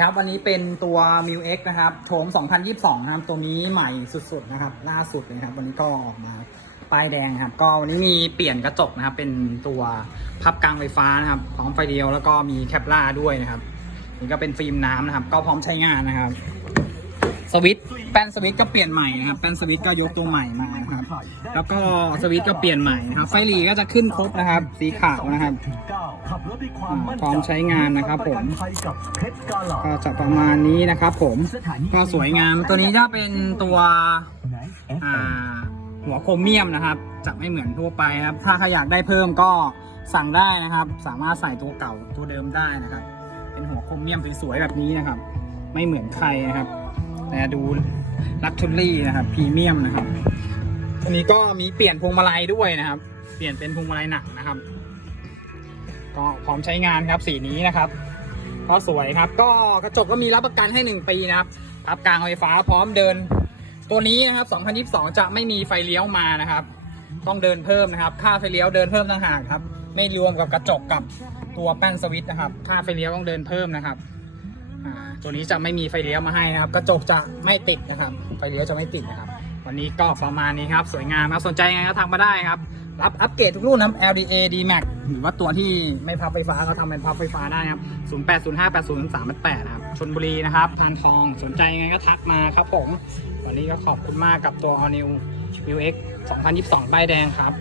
ครับวันนี้เป็นตัว m ิว X นะครับโถม2022 นะครับ ตัวนี้ใหม่สุดๆนะครับ ล่าสุดเลยครับ วันนี้ก็ออกมาป้ายแดงครับ ก็วันนี้มีเปลี่ยนกระจกนะครับ เป็นตัวพับกลางไฟฟ้านะครับ พร้อมไฟเดียวแล้วก็มีแคปล่าด้วยนะครับ นี่ก็เป็นฟิล์มน้ำนะครับ ก็พร้อมใช้งานนะครับ สวิตแป้นสวิตก็เปลี่ยนใหม่นะครับแป้นสวิตก็ยกตัวใหม่มานะครับ แล้วก็สวิตก็เปลี่ยนใหม่นะครับไฟหลีก็จะขึ้นครบนะครับ สีขาวนะครับพร้อมใช้งานนะครับ ผมก็จะประมาณนี้นะครับ ผมก็สวยงามตัวนี้จะเป็นตัวหัวโครเมียมนะครับ จะไม่เหมือนทั่วไปครับ ถ้าใครอยากได้เพิ่มก็สั่งได้นะครับ สามารถใส่ตัวเก่าตัวเดิมได้นะครับ เป็นหัวโครเมียมสวยๆแบบนี้นะครับ ไม่เหมือนใครนะครับ แต่ดูลักชัวรี่นะครับพรีเมียมนะครับอันนี้ก็มีเปลี่ยนพวงมาลัยด้วยนะครับ เปลี่ยนเป็นพวงมาลัยหนักนะครับ ก็พร้อมใช้งานครับสีนี้นะครับ ก็สวยครับ ก็กระจกก็มีรับประกันให้ 1 ปีนะครับพับกลางไฟฟ้าพร้อมเดิน ตัวนี้นะครับ 2022 จะไม่มีไฟเลี้ยวมานะครับ ต้องเดินเพิ่มนะครับ ค่าไฟเลี้ยวเดินเพิ่มต่างหากครับ ไม่รวมกับกระจกกับตัวแป้นสวิตช์นะครับ ค่าไฟเลี้ยวต้องเดินเพิ่มนะครับ อ่าตัวนี้จะไม่มีไฟเลี้ยวมาให้นะครับ กระจกจะไม่ติดนะครับ ไฟเลี้ยวจะไม่ติดนะครับ วันนี้ก็ประมาณนี้ครับ สวยงามครับ สนใจยังไงก็ทักมาได้ครับ รับอัปเกรดทุกรุ่นนะครับ LDA D Max หรือว่าตัวที่ไม่พับไฟฟ้าก็ทำเป็นพับไฟฟ้าได้ครับ 08058038นะครับ ชนบุรีนะครับพันทอง สนใจยังไงก็ทักมาครับผม วันนี้ก็ขอบคุณมากกับตัว All New View X 2022ป้ายแดงครับ